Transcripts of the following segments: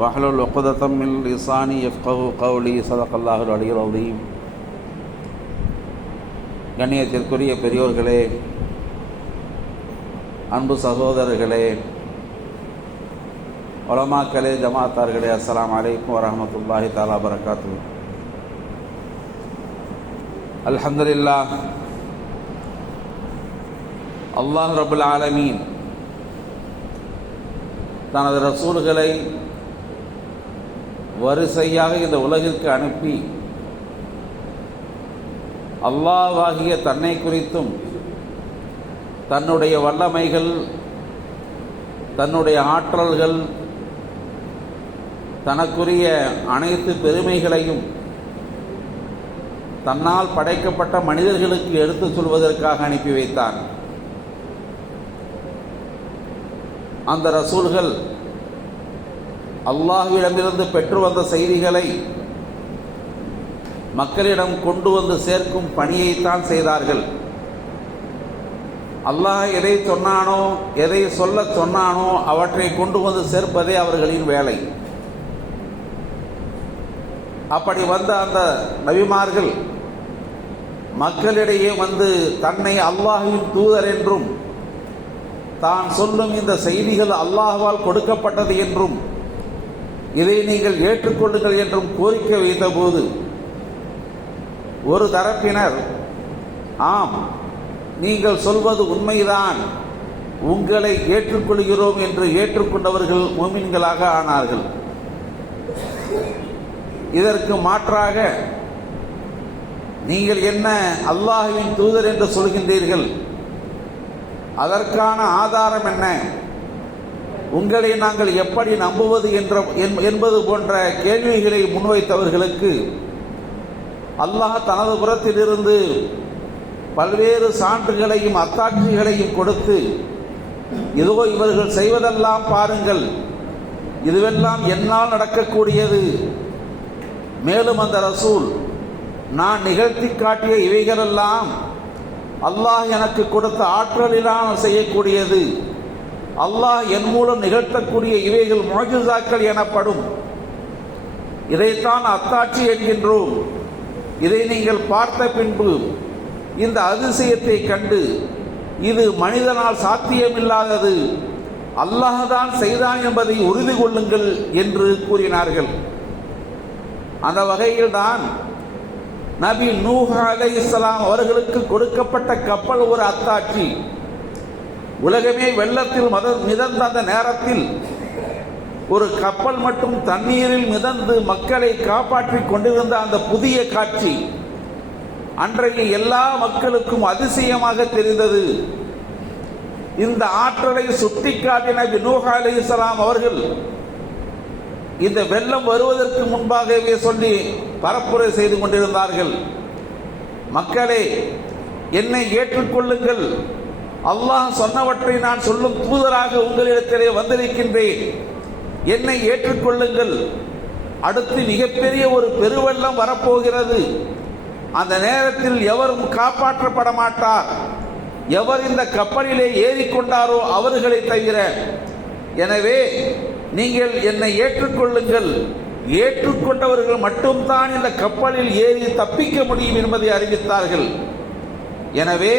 واحلل عقدة من لساني يفقهوا قولي صدق الله العلي العظيم. கண்ணியத்திற்குரிய பெரியோர்களே, அன்பு சகோதரர்களே, உலமாக்களே, ஜமாத்தார்களே, அஸ்ஸலாமு அலைக்கும் வரஹ்மத்துல்லாஹி தஆலா பரகாத்துஹு. அல்ஹம்துலில்லாஹ், அல்லாஹ் ரப்புல் ஆலமீன் தனது ரசூல்களை வரிசையாக இந்த உலகிற்கு அனுப்பி அல்லாஹ்வாகிய தன்னை குறித்தும் தன்னுடைய வல்லமைகள், தன்னுடைய ஆற்றல்கள், தனக்குரிய அனைத்து பெருமைகளையும் தன்னால் படைக்கப்பட்ட மனிதர்களுக்கு எடுத்துச் சொல்வதற்காக அனுப்பி வைத்தான். அந்த ரசூல்கள் அல்லாஹ்விடமிருந்து பெற்று வந்த செய்திகளை மக்களிடம் கொண்டு வந்து சேர்க்கும் பணியைத்தான் செய்தார்கள். அல்லாஹ் எதை சொன்னானோ, எதை சொல்ல சொன்னானோ அவற்றை கொண்டு வந்து சேர்ப்பதே அவர்களின் வேலை. அப்படி வந்த அந்த நபிமார்கள் மக்களிடையே வந்து தன்னை அல்லாஹ்வின் தூதர் என்றும், தான் சொல்லும் இந்த செய்திகள் அல்லாஹ்வால் கொடுக்கப்பட்டது என்றும், இதை நீங்கள் ஏற்றுக்கொள்ளுங்கள் என்றும் கோரிக்கை வைத்த போது ஒரு தரப்பினர், ஆம், நீங்கள் சொல்வது உண்மைதான், உங்களை ஏற்றுக்கொள்கிறோம் என்று ஏற்றுக்கொண்டவர்கள் முஃமின்களாக ஆனார்கள். இதற்கு மாற்றாக, நீங்கள் என்ன அல்லாஹ்வின் தூதர் என்று சொல்கின்றீர்கள், அதற்கான ஆதாரம் என்ன, உங்களை நாங்கள் எப்படி நம்புவது என்பது போன்ற கேள்விகளை முன்வைத்தவர்களுக்கு அல்லாஹ் தனது புறத்திலிருந்து பல்வேறு சான்றுகளையும் அத்தாட்சிகளையும் கொடுத்து, இதோ இவர்கள் செய்வதெல்லாம் பாருங்கள், இதுவெல்லாம் என்னால் நடக்கக்கூடியது, மேலும் அந்த ரசூல் நான் நிகழ்த்தி காட்டிய இவைகளெல்லாம் அல்லாஹ் எனக்கு கொடுத்த ஆற்றலினால் செய்யக்கூடியது, அல்லாஹ் என் மூலம் நிகழ்த்தக்கூடிய இவைகள் முஅஜிசாக்கள் எனப்படும், இதைத்தான் அத்தாட்சி என்கின்றோம். இதை நீங்கள் பார்த்த பின்பு இந்த அதிசயத்தை கண்டு இது மனிதனால் சாத்தியமில்லாதது, அல்லாஹ் தான் செய்தான் என்பதை உறுதி கொள்ளுங்கள் என்று கூறினார்கள். அந்த வகையில் தான் நபி நூஹ் அலைஹிஸ்ஸலாம் அவர்களுக்கு கொடுக்கப்பட்ட கப்பல் ஒரு அத்தாட்சி. உலகமே வெள்ளத்தில் மிதந்த அந்த நேரத்தில் ஒரு கப்பல் மட்டும் தண்ணீரில் மிதந்து மக்களை காப்பாற்றிக் கொண்டிருந்த அந்த புதிய காட்சி அன்றைக்கு எல்லா மக்களுக்கும் அதிசயமாக தெரிந்தது. இந்த ஆற்றலை சுட்டிக்காட்டிய நபி நூஹ் அலைஹிஸ்ஸலாம் அவர்கள் இந்த வெள்ளம் வருவதற்கு முன்பாகவே சொல்லி பரப்புரை செய்து கொண்டிருந்தார்கள். மக்களே, என்னை ஏற்றுக்கொள்ளுங்கள், அல்லாஹ் சொன்னவற்றை நான் சொல்லும் தூதராக உங்களிடத்திலே வந்திருக்கின்றேன், என்னை ஏற்றுக்கொள்ளுங்கள். அடுத்து மிகப்பெரிய ஒரு பெருவெள்ளம் வரப்போகிறது, அந்த நேரத்தில் எவரும் காப்பாற்றப்பட மாட்டார், எவர் இந்த கப்பலிலே ஏறிக்கொண்டாரோ அவர்களை தவிர. எனவே நீங்கள் என்னை ஏற்றுக்கொள்ளுங்கள், ஏற்றுக்கொண்டவர்கள் மட்டும்தான் இந்த கப்பலில் ஏறி தப்பிக்க முடியும் என்பதை அறிவித்தார்கள். எனவே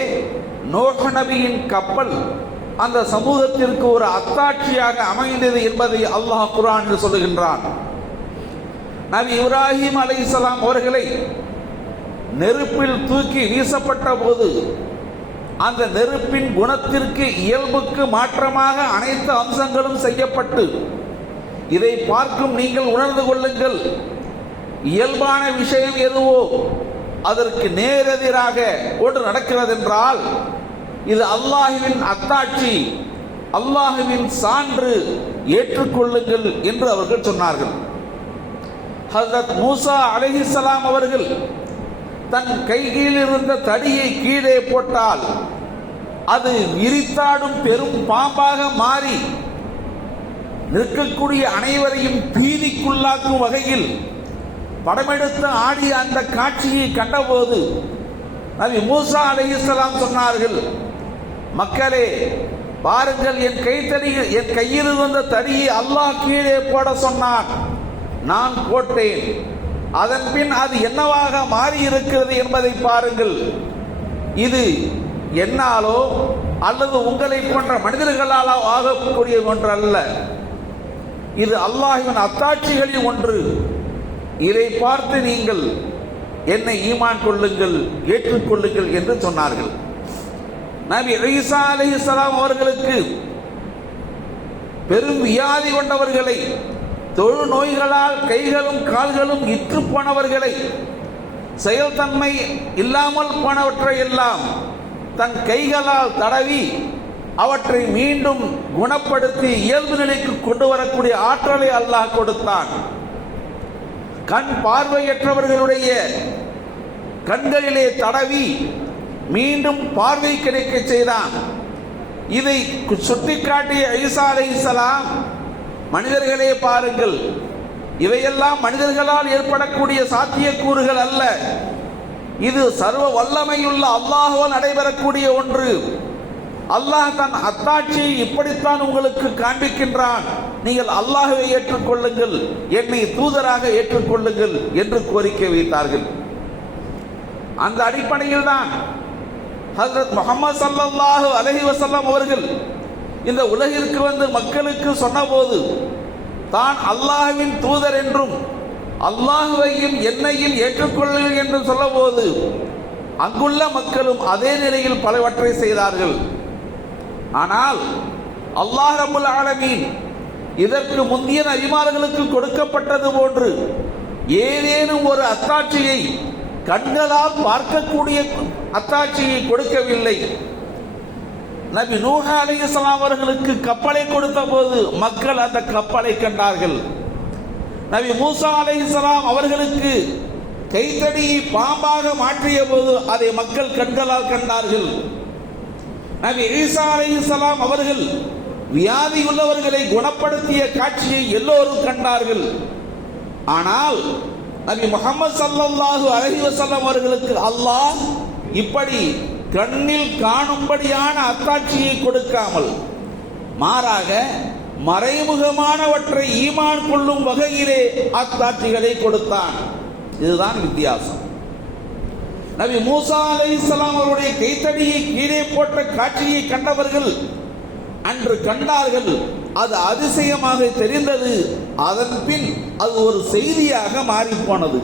நூஹ் நபியின் கப்பல் அந்த சமூகத்திற்கு ஒரு அத்தாட்சியாக அமைந்தது என்பதை அல்லாஹ் குர்ஆனில் சொல்லுகின்றான். நபி இப்ராஹிம் அலைஹிஸ்ஸலாம் அவர்களை நெருப்பில் தூக்கி வீசப்பட்ட போது அந்த நெருப்பின் குணத்திற்கு, இயல்புக்கு மாற்றமாக அனைத்து அம்சங்களும் செய்யப்பட்டு, இதை பார்க்கும் நீங்கள் உணர்ந்து கொள்ளுங்கள், இயல்பான விஷயம் எதுவோ அதற்கு நேரெதிராக ஒன்று நடக்கிறது என்றால் இது அல்லாஹ்வின் அத்தாட்சி, அல்லாஹ்வின் சான்று, ஏற்றுக்கொள்ளுங்கள் என்று அவர்கள் சொன்னார்கள். ஹஜ்ரத் மூசா அலைஹிஸ்ஸலாம் அவர்கள் தன் கையில் இருந்த தடியை கீழே போட்டால் அது விரித்தாடும் பெரும் பாம்பாக மாறி நிற்கக்கூடிய அனைவரையும் பீதிக்குள்ளாக்கும் வகையில் படமெடுத்து ஆடிய அந்த காட்சியை கண்டபோது நபி மூசா அலைஹிஸ்ஸலாம் சொன்னார்கள், மக்களே, பாருங்கள், என் கையில் இருந்த தடியை அல்லாஹ் கீழே போட சொன்னான், நான் போட்டேன். அதன் பின் அது என்னவாக மாறி இருக்கிறது என்பதை பாருங்கள். இது என்னாலோ அல்லது உங்களை போன்ற மனிதர்களாலோ ஆகக்கூடிய ஒன்று அல்ல, இது அல்லாஹ்வின் அத்தாட்சிகளில் ஒன்று. இதை பார்த்து நீங்கள் என்னை ஈமான் கொள்ளுங்கள், ஏற்றுக்கொள்ளுங்கள் என்று சொன்னார்கள். நபி ஈசா அலைஹிஸ்ஸலாம் அவர்களுக்கு பெரும் வியாதி கொண்டவர்களை, தொழு நோய்களால் கைகளும் கால்களும் இற்று போனவர்களை, செயல்தன்மை இல்லாமல் போனவற்றை எல்லாம் தன் கைகளால் தடவி அவற்றை மீண்டும் குணப்படுத்தி இயல்பு நிலைக்கு கொண்டு வரக்கூடிய ஆற்றலை அல்லாஹ் கொடுத்தான். கண் பார்வையற்றவர்களுடைய கண்களிலே தடவி மீண்டும் பார்வை கிடைக்க செய்தான். இதை சுட்டிக்காட்டிய ஈசா அலைஹிஸ்ஸலாம், மனிதர்களே பாருங்கள், இவையெல்லாம் மனிதர்களால் ஏற்படக்கூடிய சாத்தியக்கூறுகள் அல்ல, இது சர்வ வல்லமையுள்ள அல்லாஹ்வால் நடைபெறக்கூடிய ஒன்று. அல்லாஹ் தன் அத்தாட்சியை இப்படித்தான் உங்களுக்கு காண்பிக்கின்றான், நீங்கள் அல்லாஹ்வை ஏற்றுக்கொள்ளுங்கள், என்னை தூதராக ஏற்றுக்கொள்ளுங்கள் என்று கோரிக்கை வைத்தார்கள். அந்த அடிப்படையில் தான் ஹஜ்ரத் முஹம்மது ஸல்லல்லாஹு அலைஹி வஸல்லம் அவர்கள் இந்த உலகிற்கு வந்து மக்களுக்கு சொன்னபோது, தான் அல்லாஹ்வின் தூதர் என்றும் அல்லாஹ்வையும் என்னையும் ஏற்றுக்கொள்ளுங்கள் என்று சொல்லபோது, அங்குள்ள மக்களும் அதே நிலையில் பலவற்றை செய்தார்கள். ஆனால் அல்லாஹ் ரப்புல் ஆலமீன் இதற்கு முந்திய நபிமார்களுக்கு கொடுக்கப்பட்டது போன்று ஏதேனும் ஒரு அத்தாட்சியை, கண்களால் பார்க்கக்கூடிய அத்தாட்சியை கொடுக்கவில்லை. நபி நூஹ் அலைஹிஸ்ஸலாம் அவர்களுக்கு கப்பலை கொடுத்த போது மக்கள் அந்த கப்பலை கண்டார்கள். நபி மூசா அலைஹிஸ்ஸலாம் அவர்களுக்கு கைத்தடியை பாம்பாக மாற்றிய போது அதை மக்கள் கண்களால் கண்டார்கள். நபி ஈசா அலைஹிஸ்ஸலாம் அவர்கள் வியாதி உள்ளவர்களை குணப்படுத்திய காட்சியை எல்லோரும் கண்டார்கள். ஆனால் நபி முஹம்மது ஸல்லல்லாஹு அலைஹி வஸல்லம் அவர்களுக்கு அல்லாஹ் இப்படி கண்ணில் காணும்படியான அத்தாட்சியை கொடுக்காமல், மாறாக மறைமுகமானவற்றை ஈமான் கொள்ளும் வகையிலே அத்தாட்சிகளை கொடுத்தான். இதுதான் வித்தியாசம். நபி மூசா அலைஹிஸ்ஸலாம் அவருடைய கைத்தடியை கீழே போட்ட காட்சியை கண்டவர்கள் அன்று கண்டார்கள், அது அதிசயமாக தெரிந்தது. அதன் பின் அது ஒரு செய்தியாக மாறி போனது.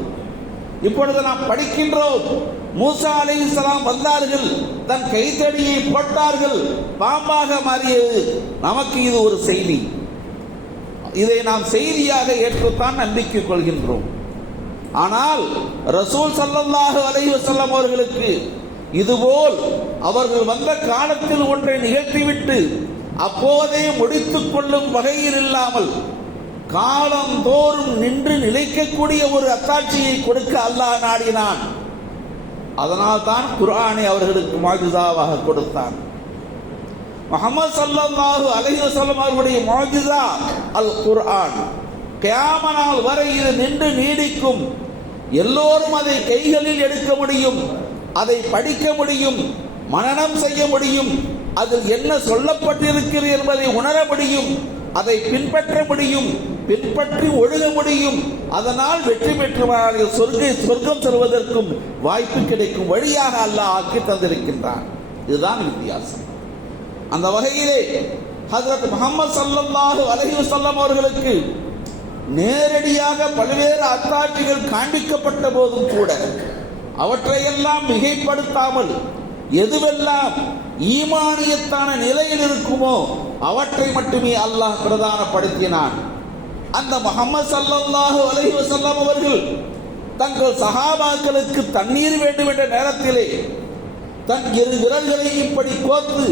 இப்பொழுது நாம் படிக்கின்றோம், மூசா அலைஹிஸ்ஸலாம் வந்தார்கள், தன் கைத்தடியை போட்டார்கள், பாம்பாக மாறியது. நமக்கு இது ஒரு செய்தி. இதை நாம் செய்தியாக ஏற்றுத்தான் நம்பிக்கை கொள்கின்றோம். ஆனால் ரசூல் ஸல்லல்லாஹு அலைஹி வஸல்லம் அவர்களுக்கு இதுபோல் அவர்கள் வந்த காலத்தில் ஒன்றை நிகழ்த்திவிட்டு அப்போதே முடித்துக் கொள்ளும் வகையில் இல்லாமல் காலந்தோறும் நின்று நிலைக்கக்கூடிய ஒரு அத்தாட்சியை கொடுக்க அல்லாஹ் நாடினான். அதனால் தான் குர்ஆனை அவர்களுக்கு முஅஜிஸாவாக கொடுத்தான். முஹம்மது ஸல்லல்லாஹு அலைஹி வஸல்லம் அவர்களுடைய முஅஜிஸா அல் குர்ஆன். கியாமத் நாள் வரை இது நின்று நீடிக்கும். எல்லோரும் அதை கைகளில் எடுக்க முடியும், அதை படிக்க முடியும், மனனம் செய்ய முடியும், அதில் என்ன சொல்லப்பட்டிருக்கிறது என்பதை உணர முடியும், அதை பின்பற்ற முடியும், பின்பற்றி ஒழுக முடியும். அதனால் வெற்றி பெற்று சொர்க்கம் செல்வதற்கும் வாய்ப்பு கிடைக்கும் வழியாக அல்லாஹ் ஆக்கி தந்திருக்கின்றான். இதுதான் வித்தியாசம். அந்த வகையிலே ஹஜ்ரத் முஹம்மது ஸல்லல்லாஹு அலைஹி வஸல்லம் அவர்களுக்கு நேரடியாக பல்வேறு அத்தாட்சிகள் காண்பிக்கப்பட்ட போதும் கூட அவற்றையெல்லாம் மிகைப்படுத்தாமல் எதுவெல்லாம் ஈமானியத்தான நிலையில் இருக்குமோ அவற்றை மட்டுமே அல்லாஹ் பிரதானப்படுத்தினான். அந்த முஹம்மது ஸல்லல்லாஹு அலைஹி வஸல்லம் அவர்கள் தங்கள் சஹாபாக்களுக்கு தண்ணீர் வேண்டும் என்ற நேரத்திலே தன் இரு விரல்களை இப்படி கோர்த்து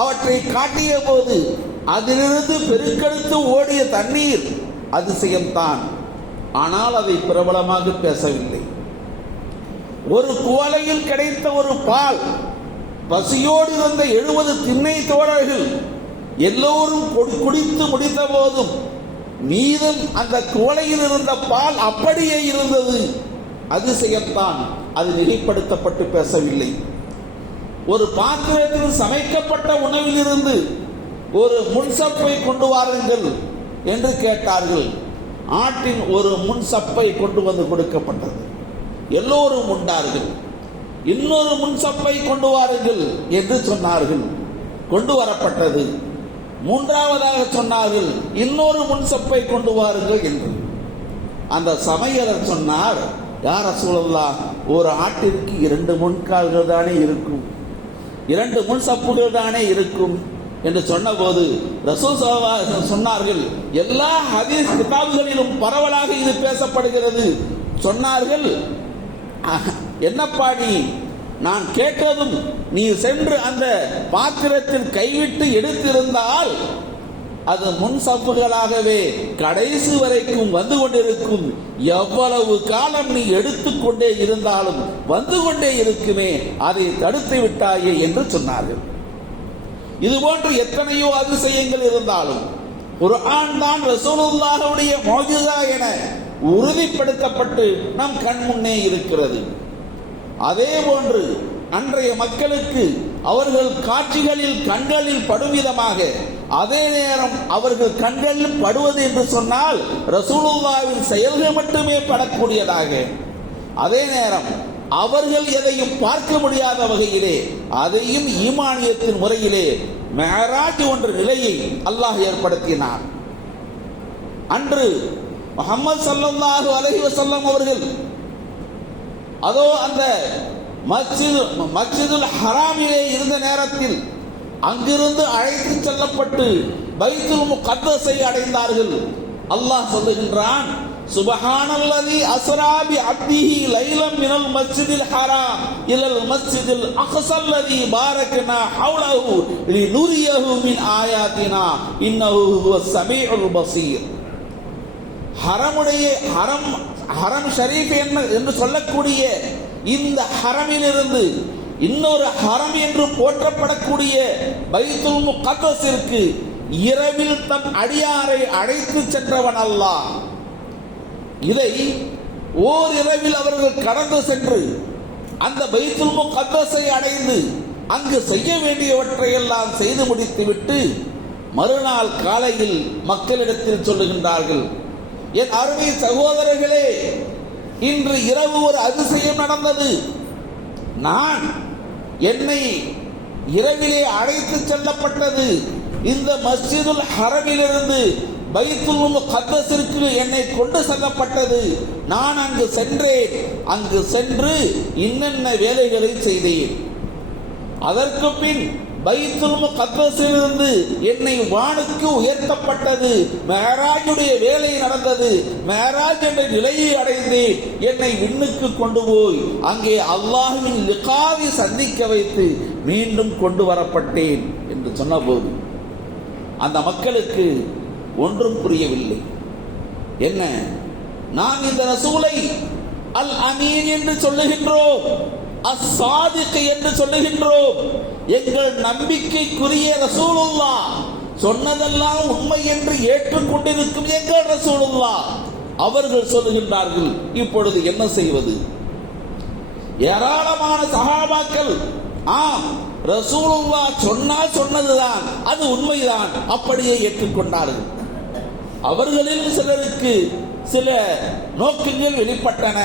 அவற்றை காட்டிய போது அதிலிருந்து பெருக்கெடுத்து ஓடிய தண்ணீர் அதிசயம்தான். ஆனால் அதை பிரபலமாக பேசவில்லை. ஒரு குவளையில் கிடைத்த ஒரு பால், பசியோடு இருந்த 70 திண்ணை தோழர்கள் எல்லோரும் குடித்து முடித்த போதும் மீதம் அந்த குவளையில் இருந்த பால் அப்படியே இருந்தது. அதிசயம்தான், அது நிலைப்படுத்தப்பட்டு பேசவில்லை. ஒரு பாத்திரத்தில் சமைக்கப்பட்ட உணவிலிருந்து ஒரு முன்சப்பை கொண்டு வாருங்கள் என்று கேட்டார்கள். ஆட்டின் ஒரு முன்சப்பை கொண்டு வந்து கொடுக்கப்பட்டது. எல்லோரும் உண்டார்கள். இன்னொரு முன்சப்பை கொண்டு வாருங்கள் என்று சொன்னார்கள். கொண்டு வரப்பட்டது. மூன்றாவதாக சொன்னார்கள், இன்னொரு முன்சப்பை கொண்டு வாருங்கள் என்று. அந்த சமையலர் சொன்னார், யா ரசூலல்லாஹ், ஒரு ஆட்டிற்கு 2 முன்கால்கள் தானே இருக்கும், 2 முன்சப்புகள் தானே இருக்கும் என்று சொன்னபோது ரசூல் ஸல்லல்லாஹு அலைஹி வஸல்லம் சொன்னார்கள், எல்லா ஹதீஸ் கிதாபுகளிலும் பரவலாக இது பேசப்படுகிறது. சொன்னார்கள், என்னப்பா நீ, நான் கேட்டதும் நீ சென்று அந்த பாத்திரத்தில் கைவிட்டு எடுத்திருந்தால் அது முன்சப்புகளாகவே கடைசி வரைக்கும் வந்து கொண்டிருக்கும். எவ்வளவு காலம் நீ எடுத்துக்கொண்டே இருந்தாலும் வந்து கொண்டே இருக்குமே, அதை தடுத்து விட்டாயே என்று சொன்னார்கள். இதுபோன்று எத்தனையோ அதிசயங்கள் இருந்தாலும் குர்ஆன் தான் ரசூலுல்லாஹ்வுடைய முஅ்ஜிஸா என உறுதிப்படுத்தப்பட்டு நம் கண் முன்னே இருக்கிறது. அதே போன்று அன்றைய மக்களுக்கு அவர்கள் காட்சிகளில் கண்களில் படும் விதமாக, அதே நேரம் அவர்கள் கண்களில் படுவது என்று சொன்னால் ரசூலுல்லாஹ்வின் செயல்கள் மட்டுமே படக்கூடியதாக, அதே நேரம் அவர்கள் எதையும் பார்க்க முடியாத வகையிலே அதையும் ஈமானியத்தின் முறையிலே மேராஜ் என்ற நிலையை அல்லாஹ் ஏற்படுத்தினார். அன்று முஹம்மது ஸல்லல்லாஹு அலைஹி வஸல்லம் அவர்கள் அதோ அந்த மஸ்ஜிதுல் ஹராமிலே இருந்த நேரத்தில் அங்கிருந்து அழைத்து செல்லப்பட்டு பைத்துல் முகத்தஸை அடைந்தார்கள். அல்லாஹ் சொல்லுகின்றான், சுப்ஹானல்லதி அஸ்ரா பி அப்திஹி லைலம் மினல் மஸ்ஜிதில் ஹராம் இலல் மஸ்ஜிதில் அக்ஸல்லதி பாரக்னா ஹவ்லஹு லினுரியஹு மின் ஆயாத்தினா இன்னஹு ஹுவஸ் ஸமீஉல் பஸீர். ஹரம் ஷரீஃப் என்று சொல்லக்கூடிய இந்த ஹரமிலிருந்து இன்னொரு ஹரம் என்று போற்றப்படக்கூடிய பைத்துல் முகத்தஸிற்கு இரவில் தன் அடியாரை அழைத்து சென்றவன் அல்லாஹ். இதை ஓரிரவில் அவர்கள் கடந்து சென்று அந்த பைத்துல் முகத்தஸை அடைந்து அங்கு செய்ய வேண்டியவற்றையெல்லாம் செய்து முடித்துவிட்டு மறுநாள் காலையில் மக்களிடத்தில் சொல்லுகின்றார்கள், என் அருமை சகோதரர்களே, இன்று இரவு ஒரு அதிசயம் நடந்தது. நான் என்னை இரவிலே அழைத்து செல்லப்பட்டது. இந்த மஸ்ஜிதுல் ஹரமிலிருந்து பைத்துல் முகத்தஸிற்கு என்னை கொண்டு செல்லப்பட்டது. நான் அங்கு சென்றேன். அங்கு சென்று இன்னென்ன வேலைகளை செய்தேன். அதற்கு பின் பைத்துல் முகத்தஸிலிருந்து என்னை வானுக்கு உயர்த்தப்பட்டது. மேராஜுடைய வேலை நடந்தது. மேராஜ் என்ற நிலையை அடைந்தேன். என்னை விண்ணுக்கு கொண்டு போய் அங்கே அல்லாஹ்வின் லிகாவை சந்திக்க வைத்து மீண்டும் கொண்டு வரப்பட்டேன் என்று சொன்னபோது அந்த மக்களுக்கு ஒன்றும் புரியவில்லை. என்ன, நாம் இந்த ரசூலை அல் அமீன் என்று சொல்லுகின்றோம், அஸ்-சாதிக் என்று சொல்லுகின்றோம். எங்கள் நம்பிக்கைக்குரிய ரசூலுல்லாஹ் சொன்னதெல்லாம் உண்மை என்று ஏற்றுக்கொண்டிருக்கும் எங்கள் ரசூலுல்லாஹ் அவர்கள் சொல்லுகின்றார்கள். இப்பொழுது என்ன செய்வது? ஏராளமான சஹாபாக்கள் ஆம், ரசூலுல்லாஹ் சொன்னால் சொன்னதுதான், அது உண்மைதான், அப்படியே ஏற்றுக்கொண்டார்கள். அவர்களில் சிலருக்கு சில நோக்கங்கள் வெளிப்பட்டன.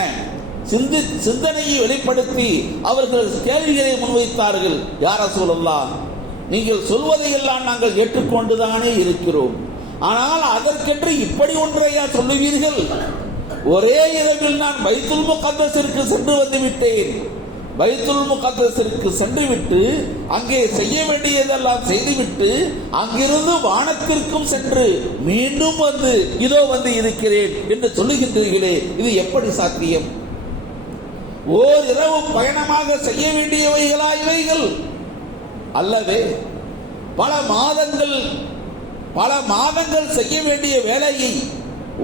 சிந்தனையை வெளிப்படுத்தி அவர்கள் கேள்விகளை முன்வைத்தார்கள். யா ரசூலல்லாஹ், நீங்கள் சொல்வதையெல்லாம் நாங்கள் ஏற்றுக்கொண்டுதானே இருக்கிறோம், ஆனால் அதற்கென்று இப்படி ஒன்றையா சொல்லுவீர்கள்? ஒரே இரவில் நான் பைத்துல் முகத்தஸிற்கு சென்று வந்து விட்டேன். பைத்துல் முகத்தஸிற்கு சென்றுவிட்டு அங்கே செய்ய வேண்டியதெல்லாம் செய்துவிட்டு அங்கிருந்து வானத்திற்கும் சென்று மீண்டும் வந்து இதோ வந்து இருக்கிறேன் என்று சொல்லுகின்றீர்களே, இது எப்படி சாத்தியம்? ஓர் இரவு பயணமாக செய்ய வேண்டியவைகளா இவைகள்? அல்லவே பல மாதங்கள் செய்ய வேண்டிய வேலையை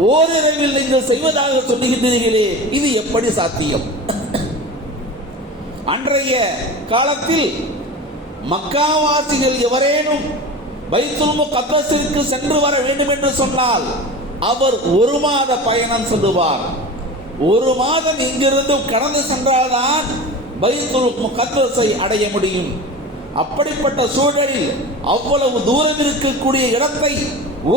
ஓரிரவில் நீங்கள் செய்வதாக சொல்லுகின்றீர்களே, இது எப்படி சாத்தியம்? அன்றைய காலத்தில் மக்காவாசிகள் எவரேனும் பைத்துல் முகத்தஸிற்கு சென்று வர வேண்டும் என்று சொன்னால் அவர் 1 மாத பயணம் செல்லுவார். 1 மாதம் இங்கிருந்து கடந்து சென்றால்தான் பைத்துல் முகத்தஸை அடைய முடியும். அப்படிப்பட்ட சூழலில் அவ்வளவு தூரம் இருக்கக்கூடிய இடத்தை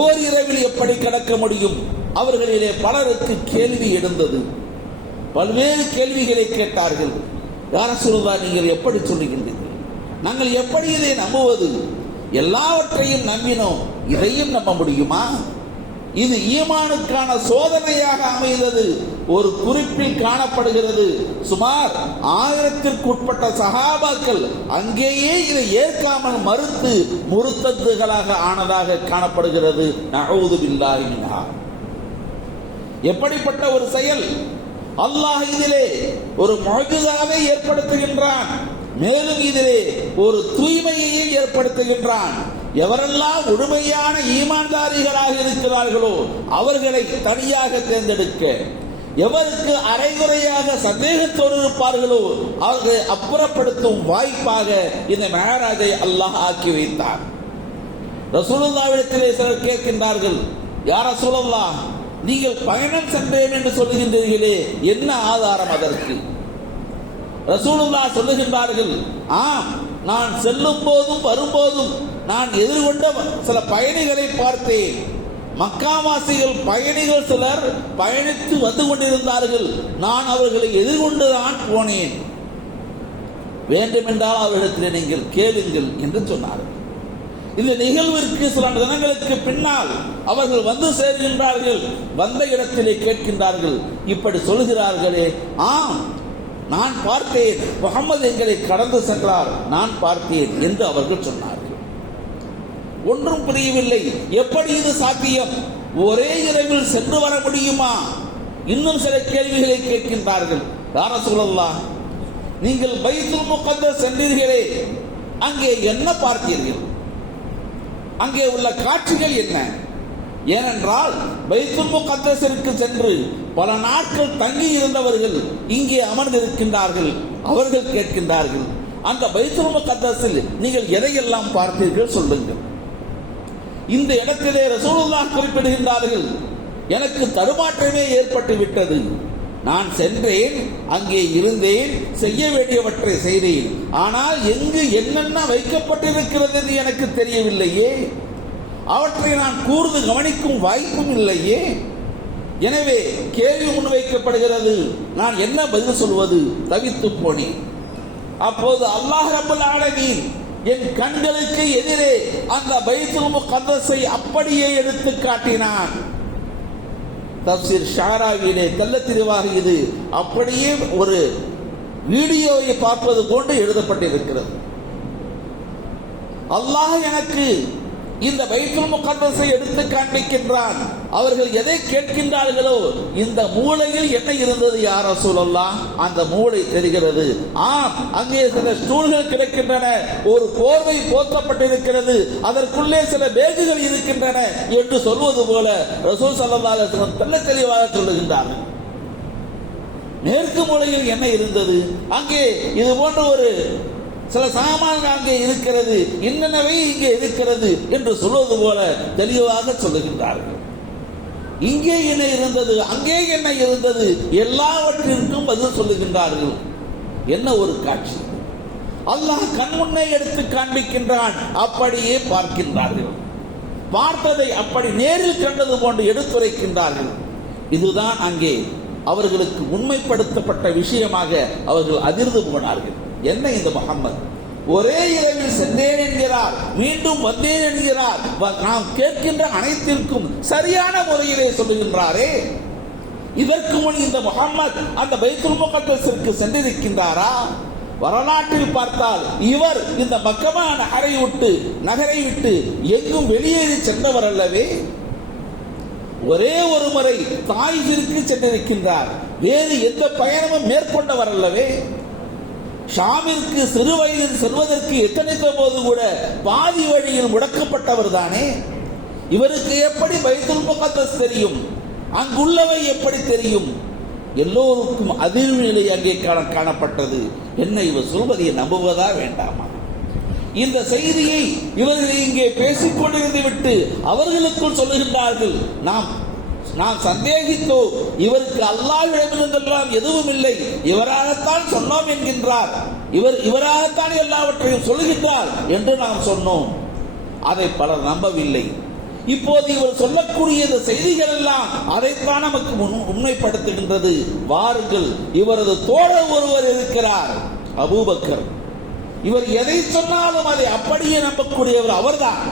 ஓரிரவில் எப்படி கடக்க முடியும்? அவர்களிலே பலருக்கு கேள்வி எழுந்தது. பல்வேறு கேள்விகளை கேட்டார்கள். யா ரசூலுல்லாஹ், நீங்கள் எப்படி சொல்லுகின்றீர்கள்? நாங்கள் எப்படி இதை நம்புவது? எல்லாவற்றையும் நம்பினோம், இதையும் நம்ப முடியுமா? இது ஈமானுக்கான சோதனையாக அமைந்தது. ஒரு குறிப்பில் காணப்படுகிறது, சுமார் 1000க்கு உட்பட்ட சஹாபாக்கள் அங்கேயே இதை ஏற்காமல் மறுத்து முர்த்தத்துகளாக ஆனதாக காணப்படுகிறது. நஊது பில்லாஹி மின்ஹா. எப்படிப்பட்ட ஒரு செயல்! அல்லாஹ் இதிலே ஒரு முஅஜிஸாவை ஏற்படுத்துகின்றான், மேலும் இதிலே ஒரு தூய்மையையும் ஏற்படுத்துகின்றான். எவரெல்லாம் உண்மையான ஈமான்தாரிகளாக இருக்கிறார்களோ அவர்களை தனியாக தேர்ந்தெடுக்க, எவருக்கு அரைகுறையாக சந்தேகத்தோடு இருப்பார்களோ அவர்களை அப்புறப்படுத்தும் வாய்ப்பாக இந்த மெஹராஜை அல்லாஹ் ஆக்கி வைத்தார். ரசூலுல்லாஹ்விடத்திலே சிலர் கேட்கின்றார்கள், யா ரசூலல்லாஹ், நீங்கள் பயணம் சென்றேன் என்று சொல்லுகின்றீர்களே, என்ன ஆதாரம் அதற்கு? ரசூலுல்லாஹ் சொல்லுகின்றார்கள், ஆம், நான் செல்லும் போதும் வரும்போதும் நான் எதிர்கொண்ட சில பயணிகளை பார்த்தேன். மக்காவாசிகள் பயணிகள் சிலர் பயணித்து வந்து கொண்டிருந்தார்கள். நான் அவர்களை எதிர்கொண்டுதான் போனேன். வேண்டுமென்றால் அவர்களிடத்தில் நீங்கள் கேளுங்கள் என்று சொன்னார்கள். இந்த நிகழ்விற்கு சில தினங்களுக்கு பின்னால் அவர்கள் வந்து சேர்கின்றார்கள். வந்த இடத்திலே கேட்கின்றார்கள், இப்படி சொல்கிறார்களே, ஆம், நான் பார்த்தேன், முகமது எங்களை கடந்து சென்றார், நான் பார்த்தேன் என்று அவர்கள் சொன்னார்கள். ஒன்றும் புரியவில்லை, எப்படி இது சாத்தியம்? ஒரே இரவில் சென்று வர முடியுமா? இன்னும் சில கேள்விகளை கேட்கின்றார்கள். யா ரசூலல்லாஹ், நீங்கள் பைத்துல் முகத்தஸ் சென்றீர்களே, அங்கே என்ன பார்த்தீர்கள்? அங்கே உள்ள காட்சிகள் என்ன? ஏனென்றால் பைத்துல் முகத்தஸிற்கு சென்று பல நாட்கள் தங்கி இருந்தவர்கள் இங்கே அமர்ந்திருக்கின்றார்கள். அவர்கள் கேட்கின்றார்கள், அந்த பைத்துல் முகத்தஸில் நீங்கள் எதையெல்லாம் பார்த்தீர்கள் சொல்லுங்கள். இந்த இடத்திலே ரசூலுல்லாஹ் குறிப்பிடுகின்றார்கள், எனக்கு தடுமாற்றமே ஏற்பட்டு விட்டது. நான் சென்றேன், அங்கே இருந்தேன், செய்ய வேண்டியவற்றை செய்தேன். ஆனால் எங்கு என்னென்ன வைக்கப்பட்டிருக்கிறது என்று எனக்கு தெரியவில்லையே, அவற்றை நான் கூர்ந்து கவனிக்கும் வாய்ப்பும் இல்லையே. எனவே கேள்வி முன்வைக்கப்படுகிறது, நான் என்ன பதில் சொல்வது? தவித்து போனேன். அப்போது அல்லாஹ் ரப்பல் ஆலமீன் என் கண்களுக்கு எதிரே அந்த பைத்துல் முகத்தஸை அப்படியே எடுத்து காட்டினான். தப்சீர் ஷாராவிலே தெள்ளத் தெளிவாக இது அப்படியே ஒரு வீடியோவை பார்ப்பது போன்று எழுதப்பட்டிருக்கிறது. அல்லாஹ் எனக்கு இந்த பைத்துல் முகத்தஸை எடுத்து காண்பிக்கின்றான். அவர்கள் எதை கேட்கின்றார்களோ, இந்த மூளையில் என்ன இருந்தது யா ரசூலல்லாஹ்? அந்த மூளை தெரிகிறது. ஆம், அங்கே சில ஸ்டூல்கள் கிடக்கின்றன, ஒரு போர்வை போர்த்தப்பட்டிருக்கிறது, அதற்குள்ளே சில பேகுகள் இருக்கின்றன என்று சொல்வது போல ரசூல் ஸல்லல்லாஹு அலைஹி வஸல்லம் தெள்ளத் தெளிவாக சொல்லுகின்றார்கள். மேற்கு மூலையில் என்ன இருந்தது? அங்கே இது போன்ற ஒரு சில சாமான்கள் அங்கே இருக்கிறது, இன்னனவே இங்கே இருக்கிறது என்று சொல்வது போல தெளிவாக சொல்லுகின்றார்கள். இங்கே என்ன இருந்தது, அங்கே என்ன இருந்தது, எல்லாவற்றிற்கும் பதில் சொல்லுகின்றார்கள். என்ன ஒரு காட்சி! அல்லாஹ் கண்முன்னே எடுத்து காண்பிக்கின்றான், அப்படியே பார்க்கின்றார்கள். பார்த்ததை அப்படி நேரில் கண்டது போன்று எடுத்துரைக்கின்றார்கள். இதுதான் அங்கே அவர்களுக்கு உண்மைப்படுத்தப்பட்ட விஷயமாக அவர்கள் அதிர்ந்து போனார்கள். என்ன இந்த முஹம்மது ஒரே இரவில் சென்றேன் என்கிறார், மீண்டும் வந்தேன் என்கிறார், நாம் கேட்கின்ற அனைத்திற்கும் சரியான முறையிலே சொல்லுகின்றாரே. இதற்கு முன் இந்த முஹம்மது அந்த பைத்துல் முகத்தஸிற்கு சென்றிருக்கின்றாரா? வரலாற்றில் பார்த்தால் இவர் இந்த மக்கமா நகரை விட்டு எங்கும் வெளியேறி சென்றவர் அல்லவே. ஒரே ஒரு முறை தாயிஃபிற்கு சென்றிருக்கின்றார், வேறு எந்த பயணமும் மேற்கொண்டவர் அல்லவே. ஷாமிற்கு சிறு வயதில் செல்வதற்கு எத்தனைத்த போது கூட பாதி வழியில் முடக்கப்பட்டவர் தானே. இவருக்கு எப்படி பைத்துல் முகத்தஸ் தெரியும்? அங்குள்ளவை எப்படி தெரியும்? எல்லோருக்கும் அதிர்நிலை அங்கே காணப்பட்டது. என்ன இவர் சொல்வதை நம்புவதா வேண்டாமா? இந்த செய்தியை இவர்கள் இங்கே பேசிக் கொண்டிருந்து விட்டு அவர்களுக்குள் சொல்லுகின்றார்கள், நாம் சந்தேகித்தோம், இவருக்கு அல்லாஹ்விடமிருந்தெல்லாம் எதுவும் இல்லை, இவராகத்தான் சொன்னோம் என்கின்றார். இவராகத்தான் எல்லாவற்றையும் சொல்லுகின்றார் என்று நாம் சொன்னோம். அதை பலர் நம்பவில்லை. இப்போது இவர் சொல்லக்கூடிய இந்த செய்திகள் எல்லாம் அதைத்தான் நமக்கு உண்மைப்படுத்துகின்றது. வாருங்கள், இவரது தோழர் ஒருவர் இருக்கிறார், அபூபக்கர். இவர் எதை சொன்னாலும் அதை அப்படியே நம்பக்கூடியவர் அவர்தான்.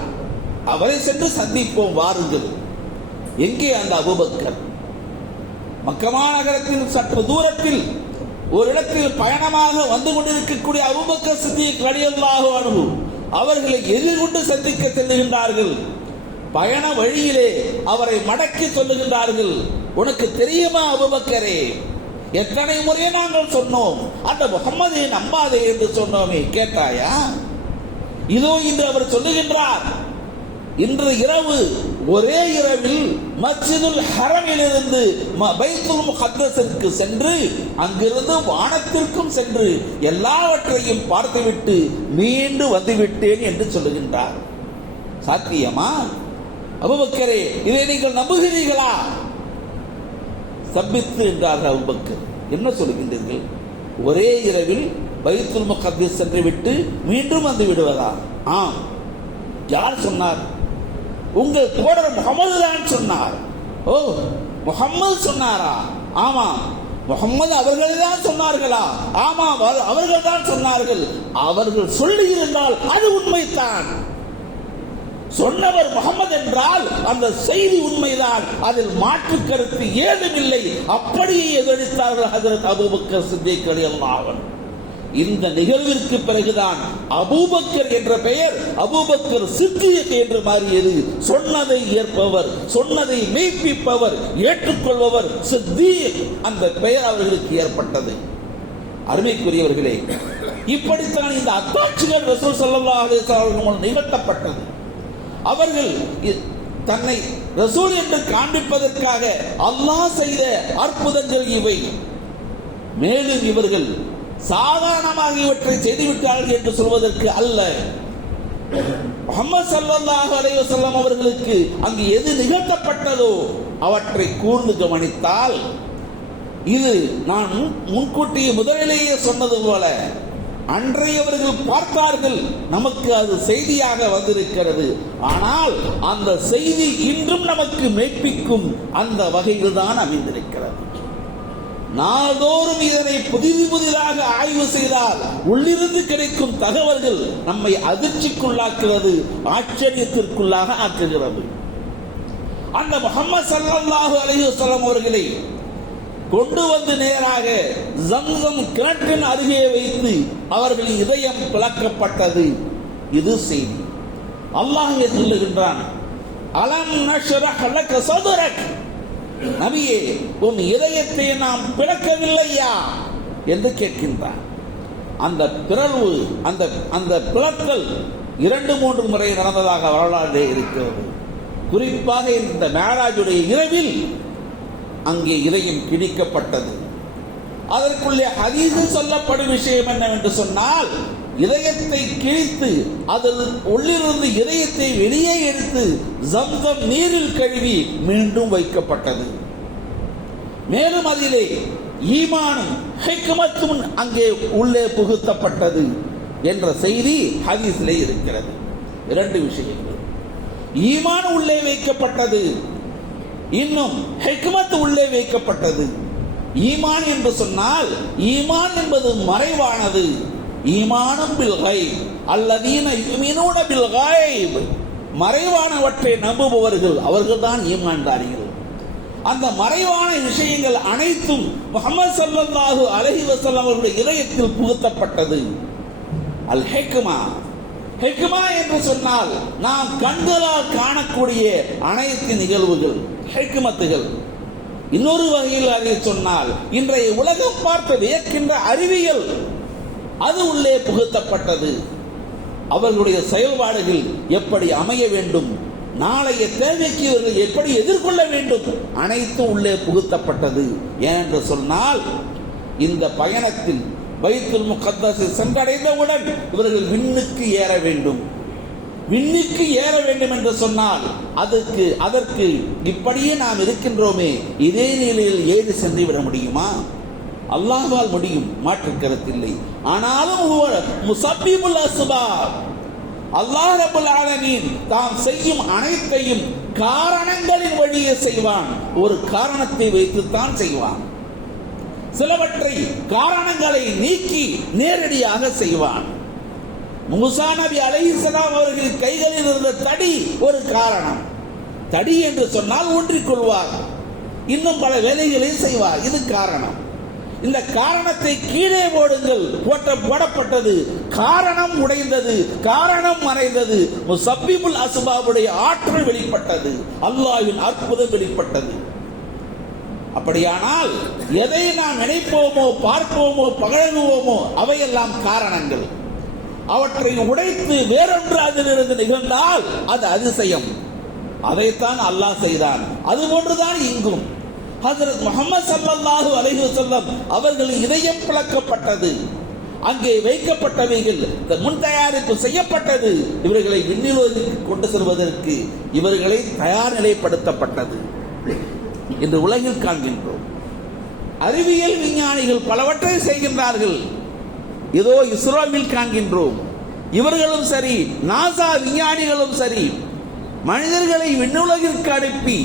அவரை சென்று சந்திப்போம், வாருங்கள். எங்கே அந்த அபூபக்கர்? மக்கமா நகரத்தில் சற்று தூரத்தில் ஒரு இடத்தில் பயணமாக வந்து கொண்டிருக்கக்கூடிய அபூபக்கர் சித்திக் ரலியல்லாஹு அன்ஹு அவர்களை எதிர்கொண்டு சந்திக்க செல்லுகின்றார்கள். பயண வழியிலே அவரை மடக்கி சொல்லுகின்றார்கள், உனக்கு தெரியுமா அபூபக்கரே, எத்தனை முறை நாங்கள் சொன்னோம் அந்த முஹம்மதை நம்பாதே என்று சொன்னோமே, கேட்டாயா? இதோ இன்று அவர் சொல்லுகின்றார், இன்று இரவு ஒரே இரவில் மஸ்ஜிதுல் ஹரமிலிருந்து பைத்துல் முகத்தஸிற்கு சென்று அங்கிருந்து வானத்திற்கும் சென்று எல்லாவற்றையும் பார்த்துவிட்டு மீண்டு வந்துவிட்டேன் என்று சொல்லுகின்றார். சாத்தியமா அபூபக்கரே? இதை நீங்கள் நம்புகிறீர்களா? சபித்து என்றார்கள் அபூபக்கர். என்ன சொல்லுகின்றீர்கள்? ஒரே இரவில் பைத்துல் முகத்தஸ் சென்று விட்டு மீண்டும் வந்து விடுவதா? ஆம். யார் சொன்னார்? உங்கள் தோழர் முகமது தான் சொன்னார். ஓ, முகமது சொன்னாரா? ஆமா. முகமது அவர்கள் தான் சொன்னார்களா? ஆமா, அவர்கள் தான் சொன்னார்கள். அவர்கள் சொல்லி இருந்தால் அது உண்மைதான். சொன்னவர் முகமது என்றால் அந்த செய்தி உண்மைதான், அதில் மாற்று கருத்து ஏதுமில்லை. அப்படியே எதிர்த்தார்கள் ஹஜ்ரத் அபூபக்கர் சித்திக் ரலியல்லாஹு அன்ஹு. இந்த நிகழ்விற்கு பிறகுதான் அபூபக்கர் என்ற பெயர் அபூபக்கர் சித்திக் என்று மாறியது. சொன்னதை ஏற்பவர், சொன்னதை மெய்ப்பிப்பவர், ஏற்றுக்கொள்பவர் சித்திக், அந்த பெயர் அவர்களுக்கு ஏற்பட்டது. அருமைக்குரியவர்களே, இப்படித்தான் இந்த அத்தாட்சிகள் ரசூல் ஸல்லல்லாஹு அலைஹி வஸல்லம் நிகழ்த்தப்பட்டது. அவர்கள் தன்னை ரசூல் என்று காண்பிப்பதற்காக அல்லாஹ் செய்த அற்புதங்கள் இவை. மேலும் இவர்கள் சாதாரணமாக இவற்றை செய்துவிட்டார்கள் என்று சொல்வதற்கு அல்ல. முஹம்மது ஸல்லல்லாஹு அலைஹி வஸல்லம் அவர்களுக்கு அங்கு எது நிகழ்த்தப்பட்டதோ அவற்றை கூர்ந்து கவனித்தால், இது நான் முன்கூட்டியே முதலிலேயே சொன்னது போல அன்றையவர்கள் பார்த்தார்கள், நமக்கு அது செய்தியாக வந்திருக்கிறது. ஆனால் அந்த செய்தி இன்றும் நமக்கு மெய்ப்பிக்கும் அந்த வகையில் தான் அமைந்திருக்கிறது. நாள்தோறும் இதனை புதிதாக ஆய்வு செய்தால் உள்ளிருந்து கிடைக்கும் தகவல்கள் நம்மை அதிர்ச்சிக்குள்ளாக்குகிறது, ஆச்சரியத்திற்குள்ளாக ஆக்குகிறது. அந்த முஹம்மது ஸல்லல்லாஹு அலைஹி வஸல்லம் அவர்களை கொண்டு வந்து நேராக ஜம்சம் கிணற்றின் அருகே வைத்து அவர்களின் இதயம் பிளக்கப்பட்டது. இது செய்தி. அல்லாஹ் சொல்லுகின்றான், அலம் நஷ்ரஹ் லக சத்ரக், நபியே, உன் இதயத்தை நாம் பிளக்கவில்லையா என்று கேட்கின்றான். அந்த பிறழ்வு, அந்த பிளக்கல் 2-3 முறை நடந்ததாக வரலாறு இருக்கிறது. குறிப்பாக இந்த மேராஜுடைய இரவில் அங்கே இதயம் கிழிக்கப்பட்டது. அதற்குள்ளே ஹதீஸில் சொல்லப்படும் விஷயம் என்னவென்று சொன்னால், இதயத்தை கிழித்து அதில் உள்ளிருந்து இதயத்தை வெளியே எடுத்து ஜம்சம் நீரில் கழுவி மீண்டும் வைக்கப்பட்டது. மேலும் அதிலே ஈமானும் ஹிக்மத்தும் அங்கே உள்ளே புகுத்தப்பட்டது என்ற செய்தி ஹதீஸிலே இருக்கிறது. 2 விஷயங்கள். ஈமான் உள்ளே வைக்கப்பட்டது, இன்னும் ஹிக்மத் உள்ளே வைக்கப்பட்டது. ஈமான் என்று சொன்னால், ஈமான் என்பது மறைவானது. ஈமானும் பில் கைப் அல்லதீன யுமினூன பில் கைப், மறைவானவற்றை நம்புபவர்கள் அவர்கள்தான் ஈமான்தாரிகள். அந்த மறைவான விஷயங்கள் அனைத்தும் முஹம்மது ஸல்லல்லாஹு அலைஹி வஸல்லம் அவர்களுடைய இதயத்தில் புகுத்தப்பட்டது. அல் ஹிக்மா, ஹிக்மா என்று சொன்னால் நாம் கண்களால் காணக்கூடிய அனைத்து நிகழ்வுகள் ஹிக்மத்துகள். இன்னொரு வகையில் அதை சொன்னால் இன்றைய உலகம் பார்த்து வியக்கின்ற அறிவியல், அது உள்ளே புகுத்தப்பட்டது. அவர்களுடைய செயல்பாடுகள் எப்படி அமைய வேண்டும், நாளைய தேவைக்கு இவர்கள் எப்படி எதிர்கொள்ள வேண்டும், அனைத்தும் உள்ளே புகுத்தப்பட்டது. ஏனென்று சொன்னால், இந்த பயணத்தில் பைத்துல் முகத்தஸை சென்றடைந்தவுடன் இவர்கள் விண்ணுக்கு ஏற வேண்டும். விண்ணுக்கு ஏற வேண்டும் என்று சொன்னால் அதற்கு இப்படியே நாம் இருக்கின்றோமே, இதே நிலையில் ஏறி சென்று விட முடியுமா? அல்லாஹ்வால் முடியும், மாற்று கருத்தில்லை. ஆனாலும் முஸப்பிபுல் அஸ்பாப், அல்லாஹ் ரப்பல் ஆலமீன் தாம் செய்யும் அனைத்தையும் காரணங்களின் வழியே செய்வான். ஒரு காரணத்தை வைத்துத்தான் செய்வான். சிலவற்றை காரணங்களை நீக்கி நேரடியாக செய்வான். மூசா நபி அலைஹிஸ்ஸலாம் அவர்கள் கைகளில் இருந்த தடி ஒரு காரணம். தடி என்று சொன்னால் ஒன்றிக்கொள்வார், இன்னும் பல வேலைகளை செய்வார், இது காரணம். இந்த காரணத்தை கீழே போடுங்கள், போடப்பட்டது, காரணம் உடைந்தது, காரணம் மறைந்தது, முஸப்பிபுல் அஸ்பாபுடைய ஆற்றல் வெளிப்பட்டது, அல்லாஹ்வின் அற்புதம் வெளிப்பட்டது. அப்படியானால் எதை நாம் நினைப்போமோ, பார்ப்போமோ, பழகுவோமோ அவையெல்லாம் காரணங்கள். அவற்றை உடைத்து வேறொன்று அதிலிருந்து நிகழ்ந்தால் அது அதிசயம். அதைத்தான் அல்லாஹ் செய்தான். அதுபோன்றுதான் இங்கும் ஹஜ்ரத் முஹம்மது ஸல்லல்லாஹு அலைஹி வஸல்லம் அவர்களின் இதயம் பிளக்கப்பட்டது. அங்கே வைக்கப்பட்டவைகள் முன் தயாரிப்பு செய்யப்பட்டது. இவர்களை விண்ணிலோகிக்கு கொண்டு செல்வதற்கு இவர்களை தயார் நிலைப்படுத்தப்பட்டது. இன்று உலகில் காண்கின்றோம், அறிவியல் விஞ்ஞானிகள் பலவற்றை செய்கின்றார்கள். ஏதோ இஸ்ரோவில் காண்கின்றோம். இவர்களும் சரி, நாசா விஞ்ஞானிகளும் சரி, மனிதர்களை விண்ணுலகிற்கு அனுப்பி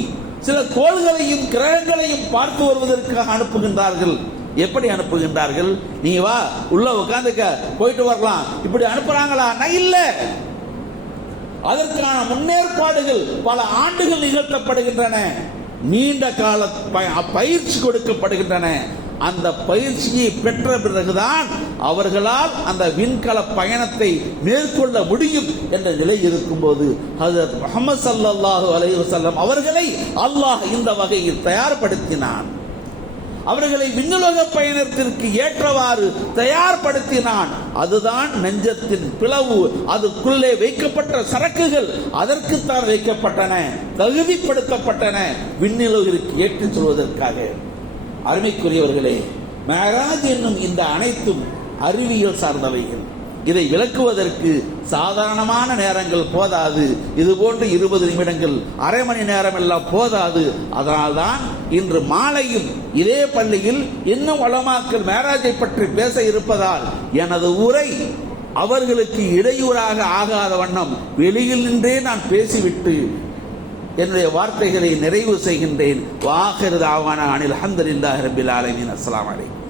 சில கோள்களையும் கிரகங்களையும் பார்த்து வருவதற்காக அனுப்புகின்றார்கள். எப்படி அனுப்புகின்றார்கள்? நீ வா, உள்ள உட்கார்ந்துக்க, போயிட்டு வரலாம், இப்படி அனுப்புறாங்களா? இல்ல. அதற்கான முன்னேற்பாடுகள் பல ஆண்டுகள் நிகழ்த்தப்படுகின்றன. நீண்ட கால பயிற்சி கொடுக்கப்படுகின்றன. அந்த பயிற்சியை பெற்ற பிறகுதான் அவர்களால் அந்த விண்கல பயணத்தை மேற்கொள்ள முடியும் என்ற நிலை இருக்கும்போது ஹஜ்ரத் முஹம்மது ஸல்லல்லாஹு அலைஹி வஸல்லம் அவர்களை அல்லாஹ் இந்த வகையில் தயார்படுத்தினான். அவர்களை விண்ணுலக பயணத்திற்கு ஏற்றவாறு தயார்படுத்தினான். அதுதான் நெஞ்சத்தின் பிளவு. அதுக்குள்ளே வைக்கப்பட்ட சரக்குகள் அதற்குத்தான் வைக்கப்பட்டன, தகுதிப்படுத்தப்பட்டன, விண்ணுலகிற்கு ஏற்றிச் சொல்வதற்காக. அருமைக்குரியவர்களே, மேராஜ் என்னும் இந்த அனைத்தும் அறிவியல் சார்ந்தவைகள். இதை விளக்குவதற்கு சாதாரணமான நேரங்கள் போதாது. இதுபோன்று 20 நிமிடங்கள், அரை மணி நேரம் எல்லாம் போதாது. அதனால்தான் இன்று மாலையும் இதே பள்ளியில் இன்னும் உலமாக்கள் மேராஜை பற்றி பேச இருப்பதால் எனது உரை அவர்களுக்கு இடையூறாக ஆகாத வண்ணம் வெளியில் நின்றே நான் பேசிவிட்டு என்னுடைய வார்த்தைகளை நிறைவு செய்கின்றேன். வாஹிரு தாவானா அனில் ஹம்துலில்லாஹி ரப்பில் ஆலமீன். அஸ்ஸலாமு அலைக்கும்.